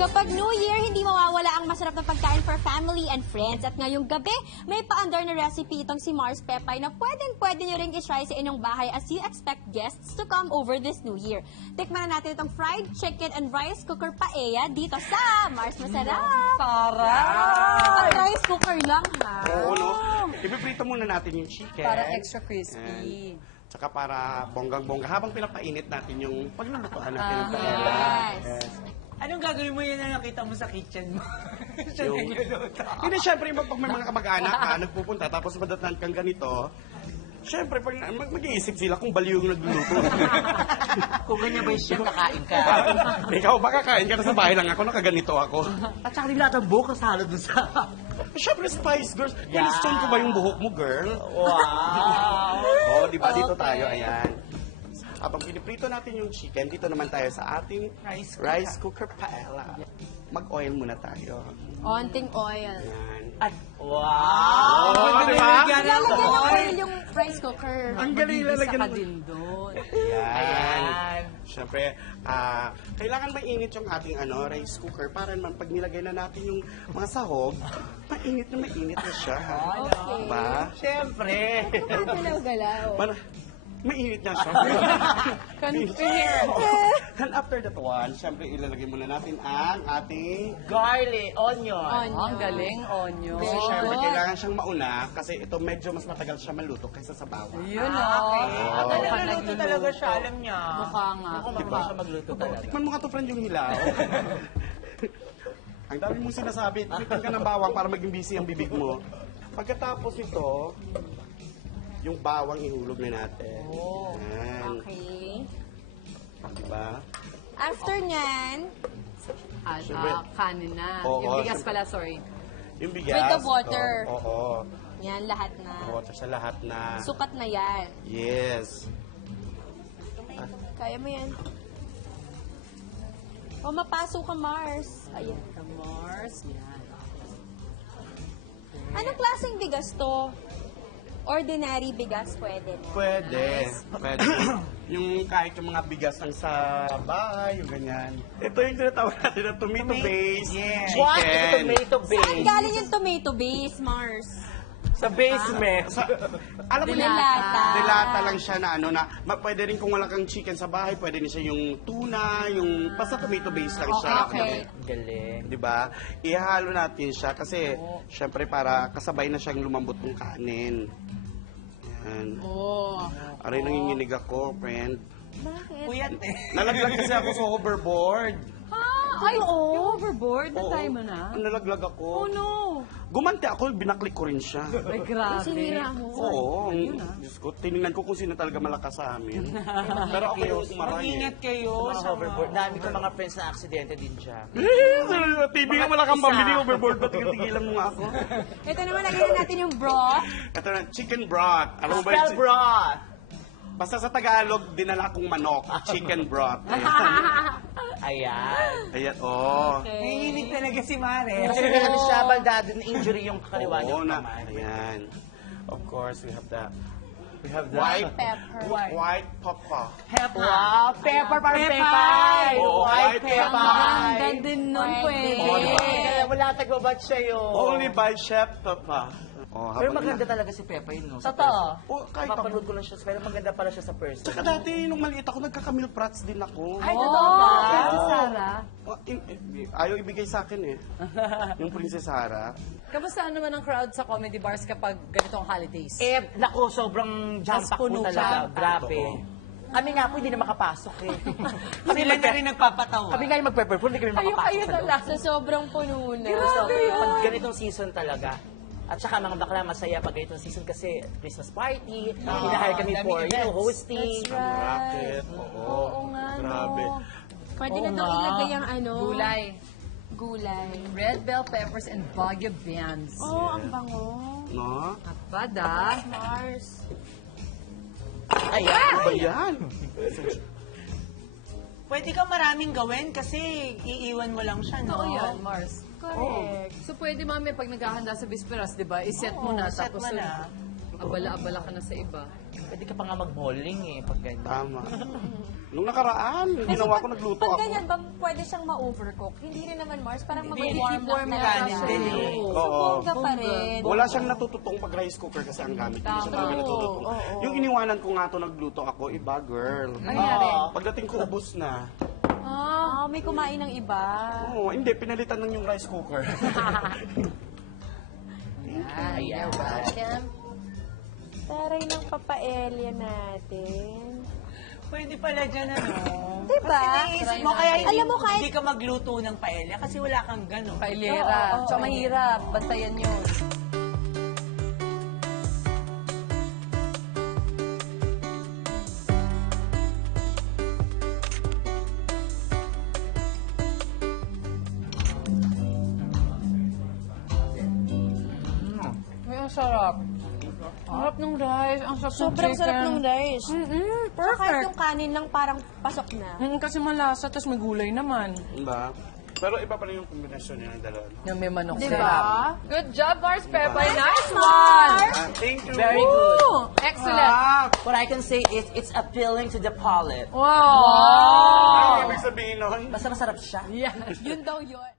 Kapag New Year, hindi mawawala ang masarap na pagkain for family and friends. At ngayong gabi, may paandar na recipe itong si Mars Pepay na pwede nyo rin i-try sa inyong bahay as you expect guests to come over this New Year. Tikman na natin itong fried chicken and rice cooker paella dito sa Mars Masarap. Sarap! At rice cooker lang, ha? Oo, no? Ipiprito muna natin yung chicken. Para extra crispy. Tsaka para bonggang-bongga. Habang pinapainit natin yung paglulutuan natin ng paella. Yes. Anong gagawin mo yan na nakita mo sa kitchen mo? Siya Yung- nagluluto. Hindi, syempre, pag may mga kamag-anak ka, nagpupunta, tapos madatnan kang ganito, syempre, pag mag-iisip sila kung baliw yung nagluluto. Kung ganyan ba yung chef, kakain ka. Ikaw, baka kain ka na sa bahay lang ako, nakaganito ako. At saka di lahat ng buhok kasalo dun sa... Syempre, Spice Girls. Yeah. Kiniston ko ba yung buhok mo, girl? Wow! Oo, di ba? Dito tayo, ayan. Habang piniprito natin yung chicken, dito naman tayo sa ating rice cooker paella. Mag-oil muna tayo. Onting oil. Ayan. At, wow! Oo, di ba? Lalagyan ng oil yung rice cooker. Ang galing lalagyan Ka ng... din doon. Ayan. Ayan. Siyempre, kailangan mainit yung ating rice cooker para naman pag nilagay na natin yung mga sahog, mainit na siya. Okay. Diba? Siyempre! Galaw-galaw. Mainit na siya. Confirm. And after that one, siyempre ilalagay muna natin ang ating... Garlic, onion. Onion. Ang galing, onion. Kasi siyempre kailangan siyang mauna kasi ito medyo mas matagal siya maluto kaysa sa bawang. Yun Okay. o. Nagluluto talaga siya, alam niya. Mukha nga. Mukhang marunong siya magluto talaga. Tikman mo nga to, friend, yung hilaw. Ang dami mong sinasabi, tikman ka ng bawang para maging busy ang bibig mo. Pagkatapos ito, yung bawang ihulog na natin. Ayan. Okay. Diba? After nyan, At Siyempre. kanin na. Oo, Yung bigas siyempre. pala, sorry. Yung bigas. With the water. Oo. yan, lahat na. Water sa lahat na. Sukat na yan. Yes. Kaya mo yan. O, mapasok ka, Mars. Ayan. The Mars, yan. Anong klaseng bigas to? Ordinary bigas, pwede na. Pwede. Pwede. Yung kahit yung mga bigas lang sa bahay, yung ganyan. Ito yung tinatawag natin na tomato-based Yes. chicken. What? It's tomato Saan base. galing yung tomato base, Mars? Sa basement. Alam mo Dilata. Dilata lang siya na pwede rin kung wala kang chicken sa bahay, pwede rin siya yung tuna, yung basta tomato base lang siya. Okay. Galing. 'Di ba? Ihalo natin siya kasi syempre para kasabay na siyang lumambot ng kanin. Yan. Oh. Aray, nanginginig ako, friend. Bakit? Puyat eh. Nalaglag kasi ako sa hoverboard. Ay, yung overboard, natay mo na. Nalaglag ako. Oh no! Gumanti ako, binaklik ko rin siya. Ay, grabe. Sinira mo. Oo. Diyos ko, tinignan ko kung sino talaga malakas sa amin. Pero ako yung umaray. Mag-ingat kayo Sa sa hoverboard. Dami ko mga friends na aksidente din siya. Sa TV nga wala kang pambili hoverboard, ba't tigilan mo nga ako? Ito naman, lagyan natin yung broth. Ito na, chicken broth. Alam mo ba Spell yung broth. basta sa Tagalog, dinala kong manok, chicken broth. Ayan. Ayan, oh. Nanginginig talaga si Mare. Oh. Kasi meron siya baldado na injury yung kaliwa Oo niyang na. kamay. Ayan. Of course, we have the White pepper. white pepper. Pepper. Wow, pepper para Pepper. pepper. Oo, white pepper. Ganda din nun, pwede. Oh, diba? Kaya wala tagbabat siya yun. Only by Chef Pepper. Oh, Pero habang maganda talaga si Peppa yun, no? Sa Totoo. person. Oh, kahit Napapanood ako. ko lang siya, pero maganda pala siya sa person. Tsaka dati, nung maliit ako, nagka-Camille Prats din ako. Ay, totoo ba? Si Sarah. Oh, ayaw ibigay sa akin eh. Yung Princess Sarah. Kamusta naman ang crowd sa comedy bars kapag ganitong holidays? Eh, naku, sobrang jam-pack po puno talaga. jam-pack. Grabe. Kami nga po, hindi na makapasok eh. kami Sila na rin nagpapatawa. Kami nga yung magpe-perform, hindi kami makapasok. Kayo sa na loob. lang. Sa sobrang puno na. So, pag ganitong season talaga. At saka mga bakla masaya pag ganitong season kasi Christmas party, hinahire kami daming for, events. hosting. That's right. Racket. Oo. Oo nga, Grabe. no. Pwede Oo na daw nga. ilagay ang Gulay. Gulay. Red bell peppers and Baguio beans. Oh, ang bango. No? Apada. Mars. Ayan. Ano ba yan? Pwede kang maraming gawin kasi iiwan mo lang siya, no? Oo yan, Mars. Correct. So pwede mami pag naghahanda sa bisperas, di ba? Iset mo na. set Tapos mo na. Abala-abala ka na sa iba. Pwede ka pa nga mag-bowling eh, pag ganyan. Tama. Nung nakaraan, ginawa ko, nagluto Pag ako. ganyan ba, pwede siyang ma-overcook? Hindi rin naman, Mars. Parang Hindi, mag-warm warm lang kanin siya. din eh. So, Oo. bongga pa rin. Wala siyang natututong pag rice cooker kasi ang gamit. Hindi siya talaga natututong. Yung iniwanan ko nga to nagluto ako, iba girl. Nangyari? Pagdating ko, ubos na. May kumain ng iba. Oo, hindi, pinalitan lang yung rice cooker. Ayan. Taray ng papaelya natin. Pwede pala dyan, ano? Diba? Kasi naisip mo, kaya hindi, Alam mo, kahit- hindi ka magluto ng paella kasi wala kang gano'n. Kailera. Tsaka mahirap. Bantayan yun. Ay, ang sarap. Sarap ng rice. Ang sarap ng Sobrang chicken. sarap ng rice. Kahit Perfect. yung kanin lang parang pasok na. Kasi malasa, tapos may gulay naman. Diba? Pero iba pa rin yung kombinasyon niya ng dalawa. Yung may manok. Diba? Sarap. Good job, Mars Pepper. Nice one! Thank you. Very good. Woo! Excellent. What I can say is, it's appealing to the palate. Wow! Ano ibig sabihin nun? Basta masarap siya. Yeah. Yun daw yun.